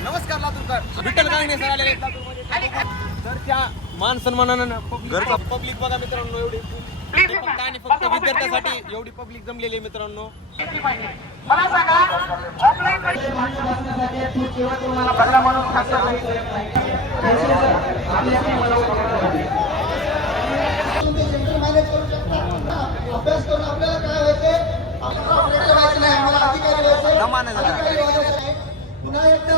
नमस्कार लातूरकर, विठ्ठल गांगणे सर आलेले आहेत लातूरमध्ये. तर त्या मान सन्मानानं पब्लिक बघा मित्रांनो, एवढी फक्त आणि फक्त विद्यार्थ्यांसाठी एवढी पब्लिक जमलेली आहे मित्रांनो. मला सांगा ऑफलाईन बसण्यासाठी तू किंवा तुम्हाला बघा म्हणून अभ्यास करून आपल्याला काय होते, पुन्हा एकदा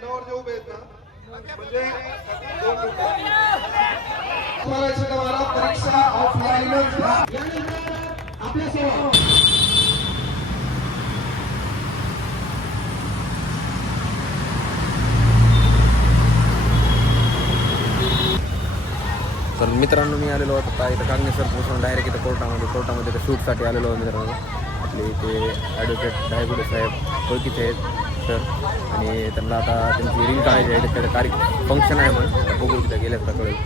पुलावर जे उभे आहेत ना, म्हणजे परीक्षा ऑफलाईनच आपल्या सेवा. तर मित्रांनो, मी आलेलो होतो इथं कांगणे सर पोहोचून डायरेक्ट इथं कोर्टामध्ये शूटसाठी आलेलो आहे मित्रांनो. आपले इथे ॲडव्होकेट डायगुडे साहेब ओळखीचे आहेत सर, आणि त्यांना आता त्यांची रिंग काढायची आहे. त्याचं फंक्शन आहे म्हणून बघू तिथं गेल्यास कळेल.